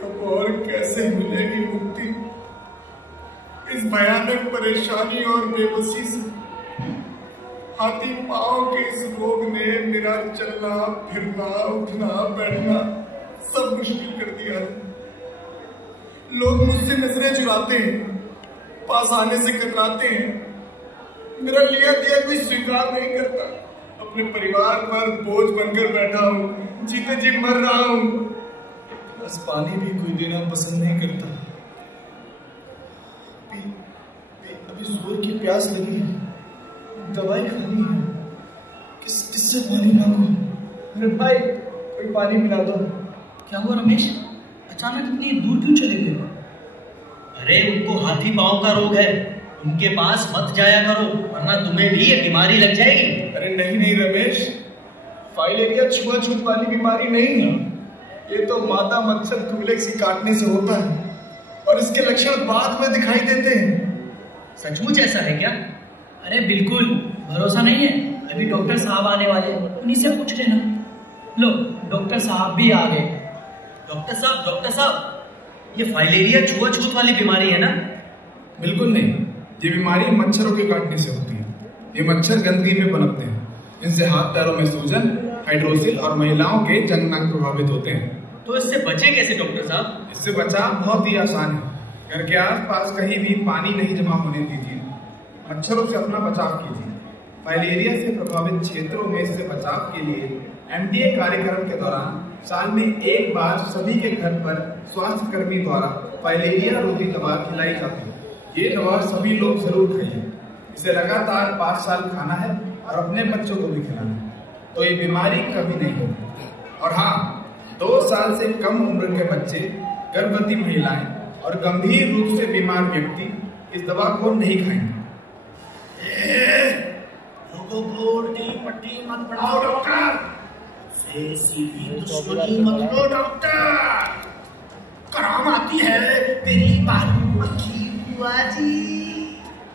अब और कैसे मिलेगी मुक्ति इस भयानक परेशानी और बेबसी से। हाथी पांव के इस रोग ने मेरा चलना फिरना उठना बैठना सब मुश्किल कर दिया है। लोग मुझसे नजरें चुराते हैं, पास आने से कतराते हैं, मेरा लिया दिया कोई स्वीकार नहीं करता। अपने परिवार पर बोझ बनकर बैठा हूँ, जीते जी मर रहा हूँ। बस पानी भी कोई देना पसंद नहीं करता। अभी सुबह की प्यास लगी है, दवाई खानी है, किससे पानी मांगू? अरे भाई कोई पानी पिला दो। क्या हुआ रमेश, अचानक इतनी दूर क्यों चले गए? अरे उनको हाथी पांव का रोग है, उनके पास मत जाया करो वरना तुम्हें भी ये बीमारी लग जाएगी। अरे नहीं रमेश, फाइलेरिया छुआछूत वाली बीमारी नहीं है। ये तो मादा मच्छर क्यूलेक्स काटने से होता है और इसके लक्षण बाद में दिखाई देते हैं। सचमुच ऐसा है क्या? अरे बिल्कुल, भरोसा नहीं है? अभी डॉक्टर साहब आने वाले, उन्हीं से पूछ लेना। लो डॉक्टर साहब भी आ गए। डॉक्टर साहब, ये फाइलेरिया छुआछूत वाली बीमारी है ना? बिल्कुल नहीं, ये बीमारी मच्छरों के काटने से होती है। ये मच्छर गंदगी में पनपते हैं, इनसे हाथ पैरों में सूजन, हाइड्रोसिल और महिलाओं के जंगनांग प्रभावित होते हैं। तो इससे बचे कैसे डॉक्टर साहब? इससे बचाव बहुत ही आसान है। घर के आसपास कहीं भी पानी नहीं जमा होने दीजिए, मच्छरों से अपना बचाव कीजिए। फाइलेरिया से प्रभावित क्षेत्रों में इससे बचाव के लिए एमडीए कार्यक्रम के दौरान साल में एक बार सभी के घर पर स्वास्थ्य कर्मी द्वारा फाइलेरिया रोधी दवा खिलाई जाती है। ये दवा सभी लोग जरूर खाइए। इसे लगातार 5 साल खाना है और अपने बच्चों को भी खिलाना है, तो ये बीमारी कभी नहीं होगी। और हाँ, 2 साल से कम उम्र के बच्चे, गर्भवती महिलाएं और गंभीर रूप से बीमार व्यक्ति इस दवा को नहीं खाएंगे। लोगों को उल्टी पट्टी मत पढ़ाओ डॉक्टर, से सीधी दुश्मनी मत लो डॉक्टर। कराम आती है तेरी बालू मक्खी बुआ जी,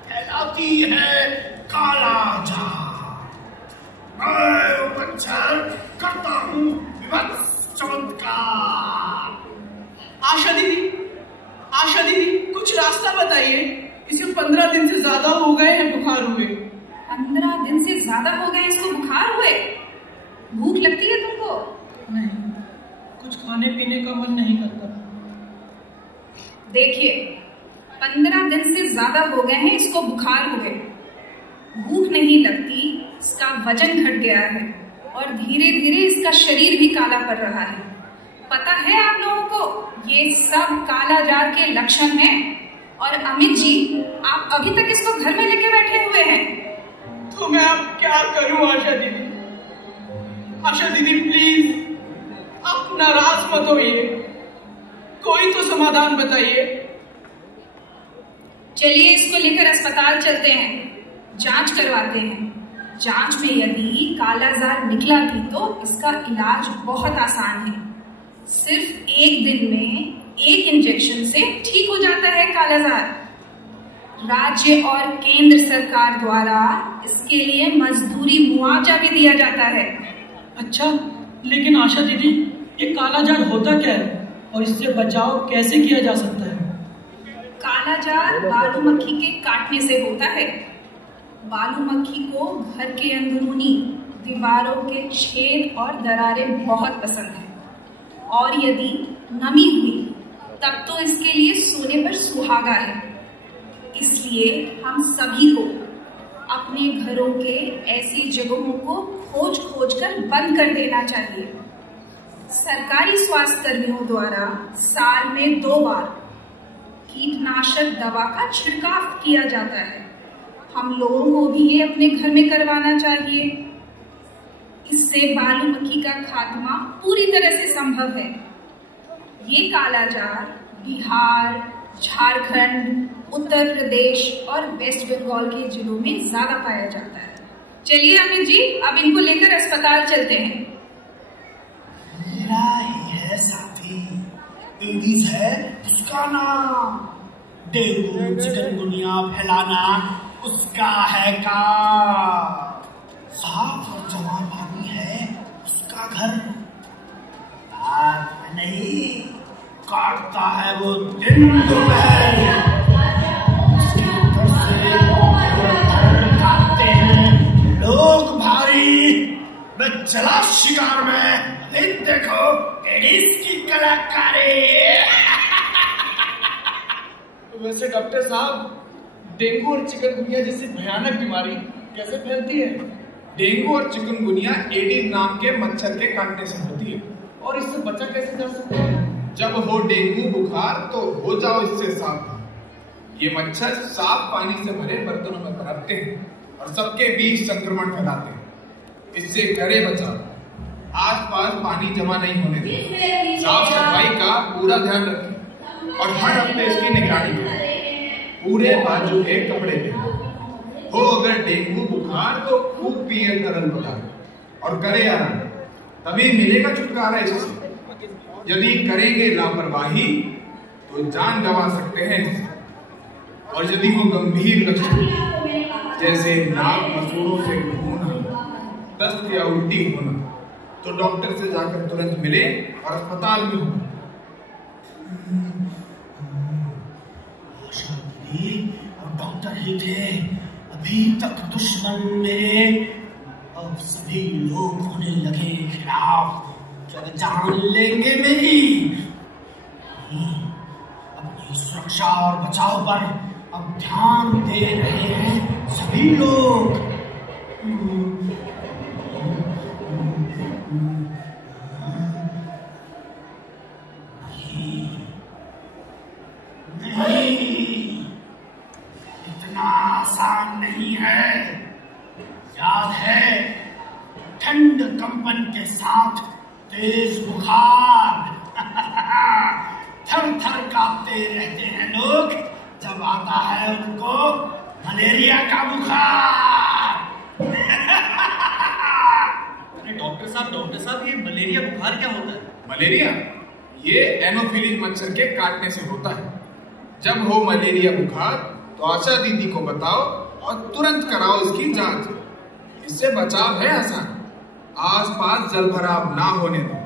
फैलाती है काला जार। मैं मच्छर करता हूँ विभत्स चमत्कार। आशा दीदी कुछ रास्ता बताइए, इसे 15 दिन से ज्यादा हो गए हैं बुखार हुए। 15 दिन से ज्यादा हो गए इसको बुखार हुए? भूख लगती है तुमको? नहीं, कुछ खाने पीने का मन नहीं करता। देखिए, 15 दिन से ज्यादा हो गए हैं इसको बुखार हुए, भूख नहीं लगती, इसका वजन घट गया है और धीरे धीरे इसका शरीर भी काला पड़ रहा है। पता है आप लोगों को, ये सब काला जार के लक्षण हैं। और अमित जी, आप अभी तक इसको घर में लेके बैठे हुए हैं। तो मैं अब क्या करूं आशा दीदी प्लीज आप नाराज मत होइए, कोई तो समाधान बताइए। चलिए इसको लेकर अस्पताल चलते हैं, जांच करवाते हैं। जांच में यदि कालाजार निकला भी तो इसका इलाज बहुत आसान है। सिर्फ 1 दिन में 1 इंजेक्शन से ठीक हो जाता है कालाजार। राज्य और केंद्र सरकार द्वारा इसके लिए मजदूरी मुआवजा भी दिया जाता है। अच्छा, लेकिन आशा दीदी, ये कालाजार होता क्या है और इससे बचाव कैसे किया जा सकता है? कालाजार बालू मक्खी के काटने से होता है। बालू मक्खी को घर के अंदरूनी दीवारों के छेद और दरारें बहुत पसंद है, और यदि नमी हुई तब तो इसके लिए सोने पर सुहागा है। इसलिए हम सभी को अपने घरों के ऐसी जगहों को खोज खोज कर बंद कर देना चाहिए। सरकारी स्वास्थ्य कर्मियों द्वारा साल में 2 बार कीटनाशक दवा का छिड़काव किया जाता है। हम लोगों को भी ये अपने घर में करवाना चाहिए। इससे बालू मक्खी का खात्मा पूरी तरह से संभव है। ये कालाजार बिहार, झारखंड, उत्तर प्रदेश और वेस्ट बंगाल के जिलों में ज्यादा पाया जाता है। चलिए अमित जी, अब इनको लेकर अस्पताल चलते हैं। मेरा ही है साथी, एडीज है उसका नाम, डेंगू चिकनगुनिया फैलाना उसका है काम, साफ और जवान आदमी है उसका घर। बात नहीं, काटता है वो दिन दोपहर, उसके ऊपर से काटते हैं लोग भारी। मैं चला शिकार में, देखो इसकी कलाकारी। वैसे डॉक्टर साहब, डेंगू और चिकनगुनिया जैसी भयानक बीमारी कैसे फैलती है? डेंगू और चिकनगुनिया एडीज नाम के मच्छर के काटने से होती है। और इससे बचा कैसे जा सकता है? जब हो डेंगू बुखार तो हो जाओ इससे सावधान। ये मच्छर साफ पानी से भरे बर्तनों में पनपते हैं और सबके बीच संक्रमण फैलाते हैं। इससे करे बचाव, आसपास पानी जमा नहीं होने दें, साफ सफाई का पूरा ध्यान रखें और हर हफ्ते इसकी निगरानी करें। पूरे बाजू के कपड़े पहनें। हो अगर डेंगू बुखार तो खूब पिए तरल पदार्थ और करे आराम, तभी मिलेगा छुटकारा इससे। यदि करेंगे लापरवाही तो जान गंवा सकते हैं इससे। और यदि वो गंभीर लक्षण जैसे नाक मसूड़ों से खून, दस्त या उल्टी होना, तो डॉक्टर से जाकर तुरंत मिले और अस्पताल में हो। और डॉक्टर ही थे अभी तक दुश्मन मेरे, अब सभी लोग होने लगे खिलाफ। जब जान लेंगे मेरी, अपनी सुरक्षा और बचाव पर अब ध्यान दे रहे हैं सभी लोग। नहीं, इतना आसान नहीं है। याद है, ठंड कंपन के साथ तेज बुखार। थर थर कांपते रहते हैं लोग जब आता है उनको मलेरिया का बुखार। अरे डॉक्टर साहब, ये मलेरिया बुखार क्या होता है? मलेरिया ये एनोफिलीज मच्छर के काटने से होता है। जब हो मलेरिया बुखार तो आशा दीदी को बताओ और तुरंत कराओ इसकी जांच। इससे बचाव है आसान। आसपास जल भराव ना होने दो,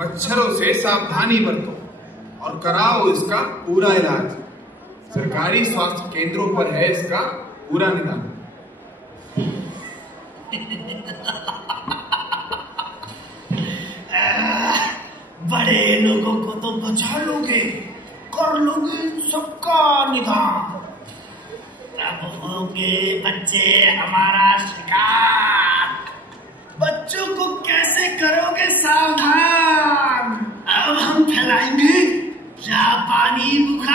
मच्छरों से सावधानी बरतो और कराओ इसका पूरा इलाज। सरकारी स्वास्थ्य केंद्रों पर है इसका पूरा निदान। बड़े लोगों को तो बचा लोगे, कर लोगे सबका निदान, तब होंगे बच्चे हमारा शिकार। बच्चों को कैसे करोगे सावधान? अब हम फैलाएंगे जापानी बुखार।